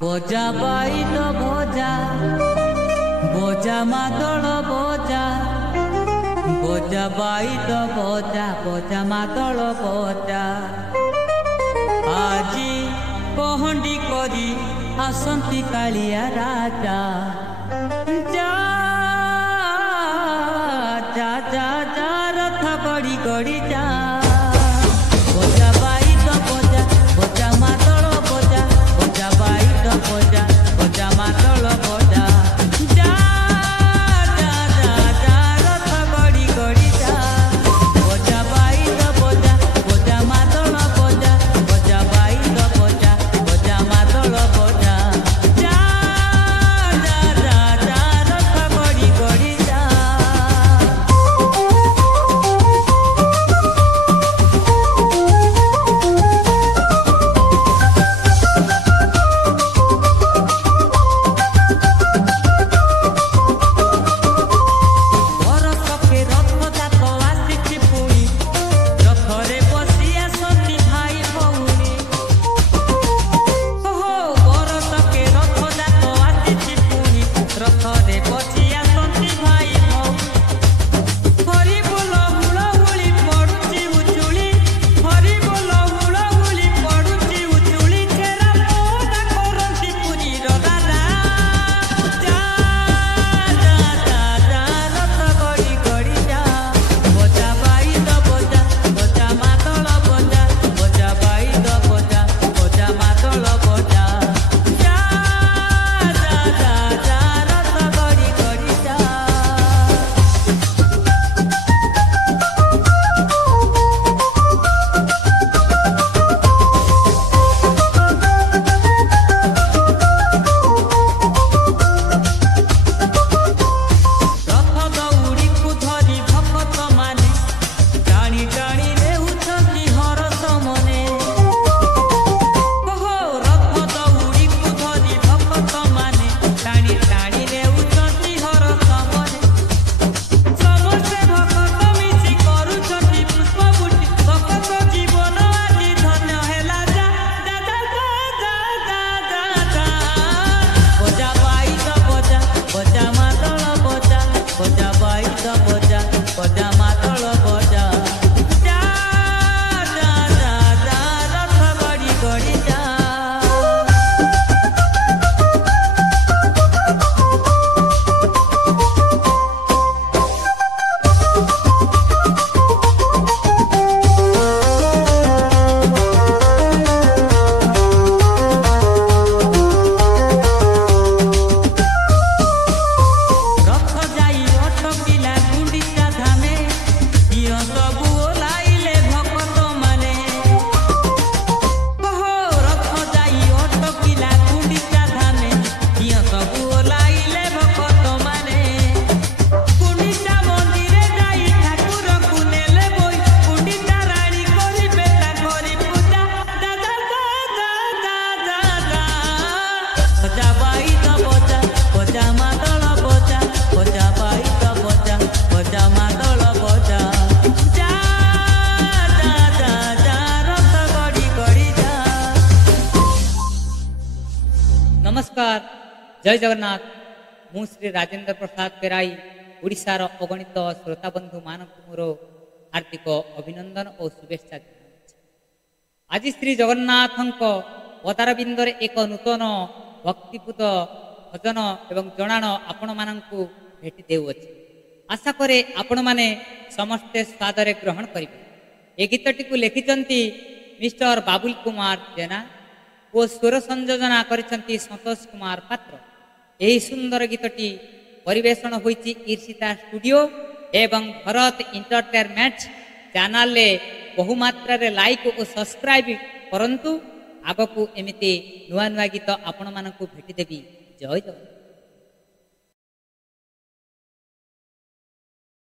बोजा बाई तो बोजा बोजा मातल बोजा बोजा बाई तो बोजा बोजा मातल बोजा आजी पहंडी करी आसंती कालिया राजा जा जा जा जा रथ गड़ी गड़ी जा बोजा बाई तो बोजा बोजा मातल बोजा बोजा बाई तो बोजा बोजा मातल बोजा जा जा जा जा रथ गड़ी गड़ी जा बोजा बाई तो बोजा बोजा मातल बोजा बोजा बाई तो बोजा बोजा मातल बोजा जा जा जा जा रथ गड़ी गड़ी जा नमस्कार जय जगन्नाथ मु श्री राजेंद्र प्रसाद पेराई ओडिशार अगणित श्रोता बंधु मानक मोर हार्दिक अभिनंदन और शुभेच्छा जनाउछि। आज श्री जगन्नाथ पदारबिंदर एक नूतन भक्तिपूत भजन एवं जनाण आपण मानकु भेटी देउछि। आशा करे आपण माने समस्ते स्वादरे ग्रहण करिबे। ए गीतटी को लिखिचंती मिस्टर बाबुल कुमार जेना ओ स्वर संयोजना करिसंती संतोष कुमार पात्र। यही सुंदर गीतटी परिवेषण होईची ईर्षिता स्टूडियो एवं भरत इंटरटेनमेंट चैनल ले बहु मात्रा रे लाइक और सब्सक्राइब करंतु। आगकू एमिति नुआ नुआ गीत आपण मानकू भेटी देबी। जय जगन्नाथ।